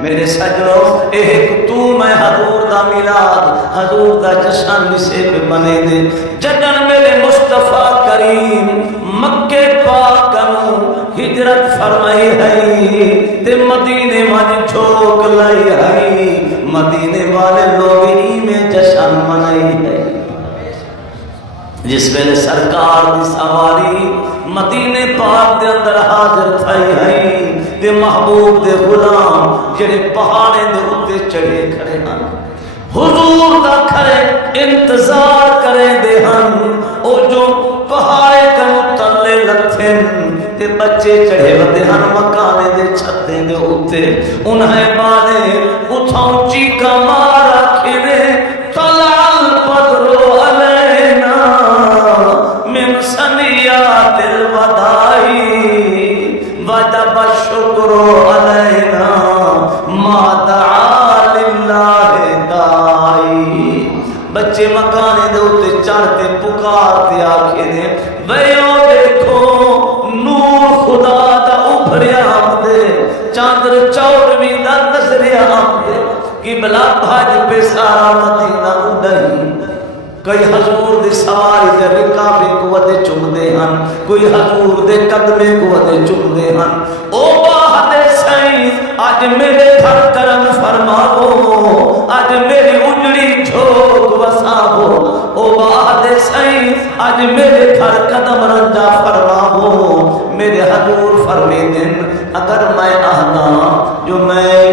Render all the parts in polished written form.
میرے سجنوں ایک تو میں حضور دا میلاد حضور دا جشن نسے پہ بنے دے جدن میرے مصطفیٰ کریم مکہ پاک کنو ہجرت فرمائی ہے تے مدینے مانے چھوک لائی ہے مدینے والے لوگ میں جشن منائی ہے جس ویلے سرکار دی سواری مدینے پاک دے اندر حاضر تھائی ہے تے محبوب دے غلام جڑے پہاڑے دے اتے چڑھے کھڑے ہیں حضور دا کھڑے انتظار کرے دے ہن او جو پہاڑے کنو تلے لتھن تے بچے چڑھے ودے ہن مکانے دے چھتے دے اتے انہیں بادے اتھاؤں چیکا مارا کھڑے طلع البدر علینا من سنیات الوداعی وجب الشکر علینا ما دعا للہ دائی بچے مکانے دے ہوتے چڑھتے پکارتے آکھے دے ویو دیکھو نور خدا دا ابھریا آمدے چاندر چورویں دا نظریا آمدے قبلہ بھاج پہ سارا مدینہ اڈھائی کوئی حضور دے سواری دے رکابے قوتیں چک دے ہن کوئی حضور دے قدمے قوتیں چک دے ہن او باہ دے سائیں آج میرے گھر کرم فرماو آج میری اجڑی جھوک وساو او باہ دے سائیں آج میرے گھر قدم رنجا فرماو میرے حضور فرمے دن اگر میں آنا جو میں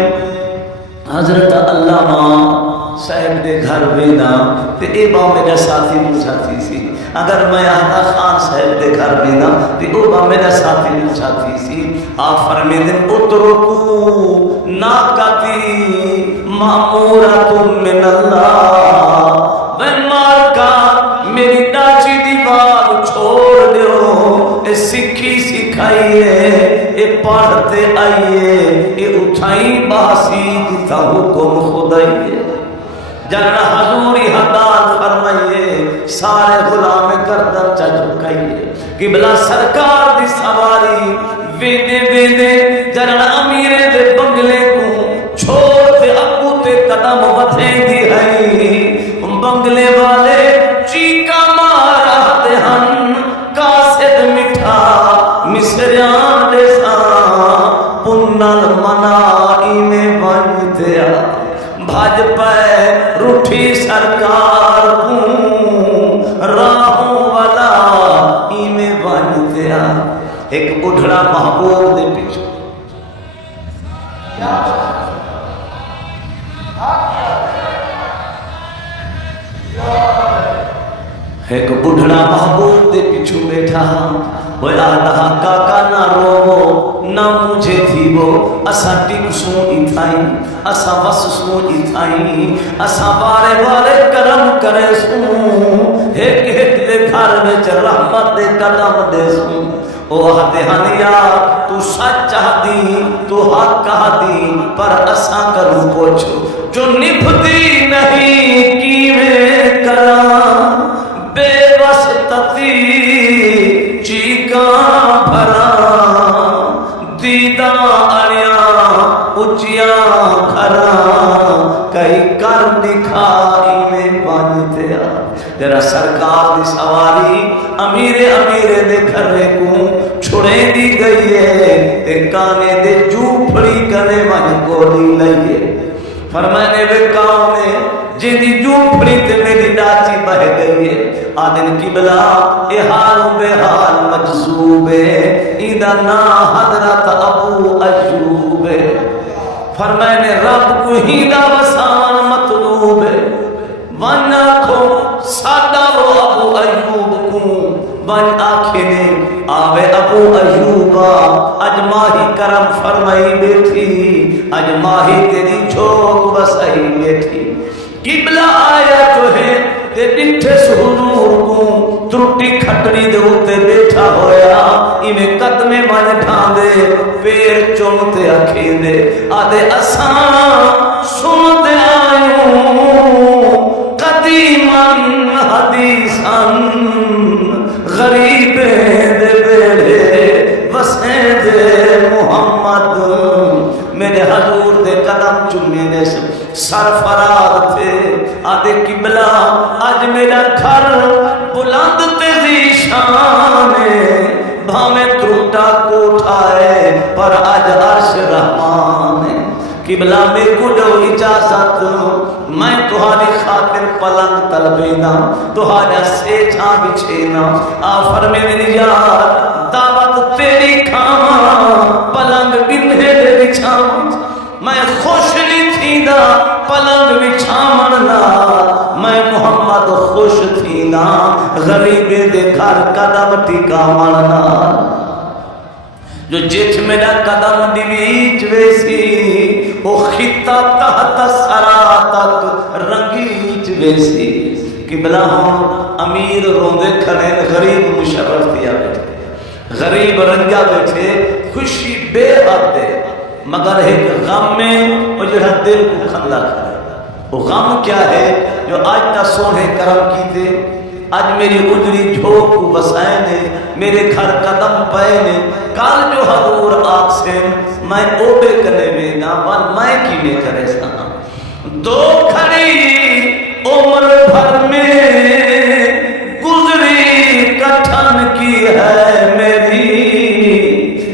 حضرت علامہ صاحب دے گھر بینا تے اے با میرا ساتھی موسیٰ سی اگر میں آدھا خان صاحب دے گھر بینا تے او با میرا ساتھی موسیٰ سی آپ فرمی دن اترکو ناکتی معمورت من اللہ وین مارکا میری ڈاچی دیوار چھوڑ دیو اے سکھی سکھائیے اے پڑھتے آئیے اے اٹھائی باسی دیتا حکم خدائیے جنہ حضوری حدار فرمائیے سارے غلام گردن چا جھکائیے قبلہ سرکار دی سواری ویدے ویدے جنہ امیر دے بنگلے کو چھوڑتے ابو تے قدم وتھے دی ہے بنگلے والے چیکا مارا دے ہن قاصد مٹھا مصریان دے ساں پنل منائی میں بنتے بھاج پہ روٹھی سرکار ہوں راہوں والا ایمیں بن دیا ایک بڑھڑا محبوب دے پیچھو ایک بڑھڑا محبوب دے پیچھو بیٹھا وہ آدھا کاکا نہ رو نہ مجھے تھی وہ اسا ٹک سوں اتھائی اسا وس سوں اتھائی اسا بارے بارے کرم کرے سوں ایک ایک دے گھر میں رحمت دے قدم دے سوں او ہتے ہنیا تو سچ چاہ دی تو حق کہا دی پر اسا کروں پوچھو جو نبھتی نہیں کی میں کرام بے وسطتی چیکاں بھرا دیدہ اڑیاں اچیاں کھرا کئی کر دکھائی میں بانتے تیرا سرکار دی سواری امیر دے گھرے کو چھوڑے دی گئی ہے تے کانے دے جھوپڑی کنے من گولی لئیے فرمانے بے کام میں جیدی جھوپڑی تے میری ڈاچی بہ گئی ہے آدن قبلہ اے حال بے حال مجذوب ہے ایدہ نا حضرت ابو ایوب ہے فرمانے رب کو ہیدہ وسان مطلوب ہے ون آنکھو سادہ رو ابو ایوب کو ون آنکھیں آوے ابو ایوبا اج ماہی کرم فرمائی بیٹھی اج ماہی تیری چھوک بسائی بیٹھی قبلہ آیا جو ہے تے ڈٹھے حضور کو ترٹی کھٹڑی دے ہوتے بیٹھا ہویا ایمیں قدمے من ڈھاندے پیر چومتے اکھیں دے آدھے اساں سنتے آئیوں قدیماً حدیثاً غریبے دے بیڑے وسیں دے محمد میرے حضور دے سرفراز تھے آدھے قبلہ آج میرا گھر بلند تیزی شان ہے بھاویں ٹوٹا کوٹھا ہے پر آج عرش رحمان ہے قبلہ میں کڈو اجازت میں تہاری خاطر پلنگ تلبینا تہارا سیجھا بچھینا آفر میں میری یار دعوت تیری کھاما پلنگ بنھے دے بچھاما میں خوش نہیں تھی دا پلنگ بچھامن لا میں محمد خوش تھی نا غریبے دے گھر قدم ٹکا مننا جو جیچ میرا قدم دیویچ ویسی وہ خطہ تحت سرا تک رنگیچ ویسی قبلہ ہوں امیر روندے کھڑے غریب مشرف دیا بیٹھے غریب رنگا بیٹھے خوشی بے حد دے مگر ایک غم میں وہ جو دل کو کھلا کھڑے وہ غم کیا ہے جو آج تا سونے کرم کیتے آج میری اجری جھوک کو بسائے نے میرے گھر قدم پائے نے کال جو حضور آگ سے میں اوبے کرنے میں ناوان میں کی میں کرے سنا دو کھڑی عمر بھر میں گزری کٹھن کی ہے میری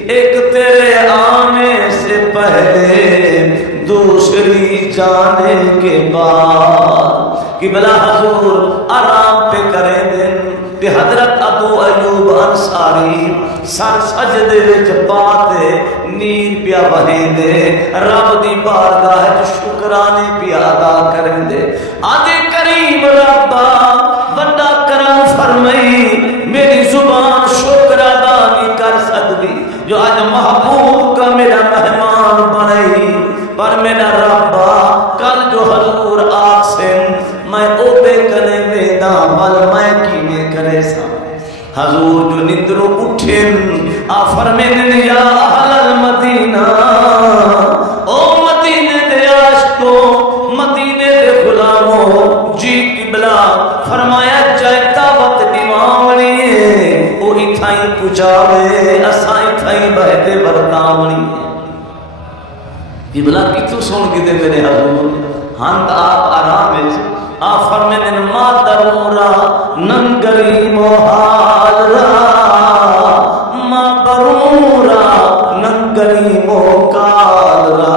ایک تیرے آنے سے پہلے دوسری جانے کے بعد قبلہ حضور آرام پہ کریں دن کہ حضرت ابو ایوب انصاری سر سجدے وچ پاتے نیند پیا بہیں دے رب دی بارگاہ شکرانے پیا ادا کریں دے آدھے کریم ربا بڑا کرم فرمائی میری زبان شکر ادا نہیں کر سکتی جو آج محبوب کا میرا مہمان بنائی پر میرا ربا کل جو حضور آگ سے میں اوبے کرے ویدا بل میں کی میں کرے سا حضور جو ندرو اٹھن آفر میں یا اہل المدینہ او مدینے دے عاشقو مدینے دے غلامو جی قبلہ فرمایا جائتا وقت دیوانی ہے او اتھائی پچاوے اساں اتھائی بہتے برتاونی ہے قبلہ کتو سن گی دے میرے حضور ہاں آپ آرام ہے آفر میں دن مادرورا ننگری محال را مادرورا ننگری محال را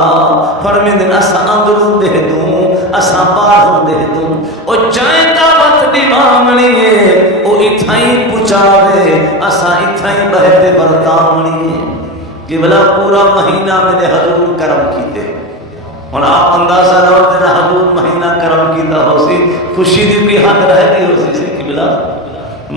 فرمی دن اسا اندرون دے دوں اسا باہر دے دوں او جائیں دعوت دیوامنی ہے او اتھائی پچاوے اسا اتھائی بہتے برتامنی ہے قبلہ پورا مہینہ میں نے حضور کرم کیتے اور آپ اندازہ رہو دینا حضور مہینہ کرم کیتا ہو سی خوشی دی بھی حد رہ گئی ہو سی قبلہ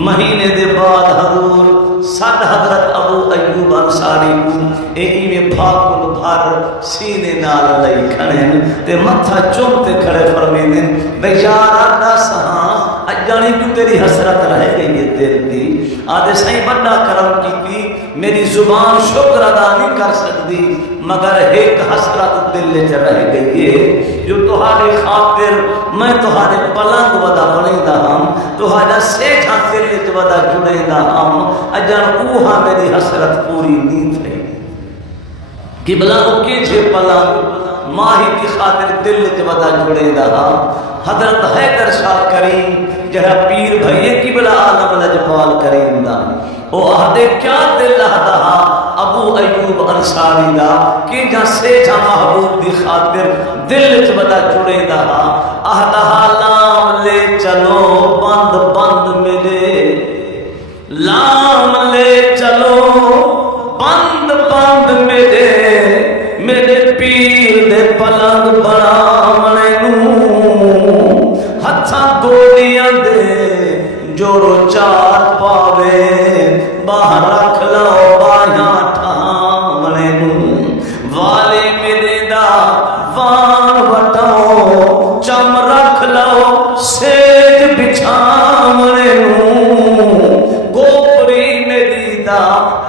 مہینے دے بعد حضور ساتھ حضرت ابو ایوب انصاری کو میں بھاکل بھر سینے نال لئی کھڑے تے متھا چومتے کھڑے فرمی دن بیچارہ دا سہاں اجانی کیوں تیری حسرت رہ گئی ہے دل دی آدھے سائیں بڑا کرم کی تھی میری زبان شکر ادا نہیں کر سکتی مگر ایک حسرت دل چ رہ گئی ہے جو تہارے خاطر میں تہارے پلنگ ودا بنے دا ہم تہارا سیٹھا دل چ ودا جڑے دا ہم اجان اوہا میری حسرت پوری نہیں تھی قبلہ کو کیجھے پلنگ ماہی کی خاطر دل چ ودا جڑے دا ہم حضرت حیدر شاہ کریم جہاں پیر بھئیے قبلہ عالم لجپال کریم دا او آدھے کیا دل لہدہا ابو ایوب انصاری دا کہ جہاں سیجھا محبوب دی خاطر دل چبدا جڑے دا آدھہا لام لے چلو بند بند میرے لام لے چلو بند بند میرے پیر دے پلنگ بنامنے ہتھاں گوڑیاں دے جوڑو چار پاوے باہر رکھ لو باہاں ٹھامنے والے میرے دا وان وٹاؤ چم رکھ لو سیج بچھامنے گوپری میری دا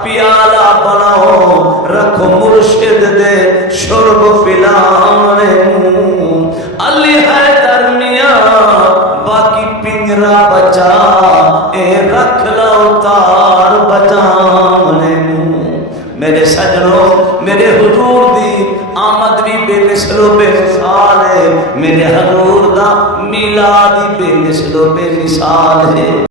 پیالہ بناؤ رکھو مرشد دے شرب پلامنے علی حیدر میاں باقی پنجرا بچا اے رکھ لو تار بچامنے میرے سجنوں میرے حضور دی آمد بھی بے مثل و بے مثال ہے، میرے حضور دا میلاد بے مثل و بے مثال ہے۔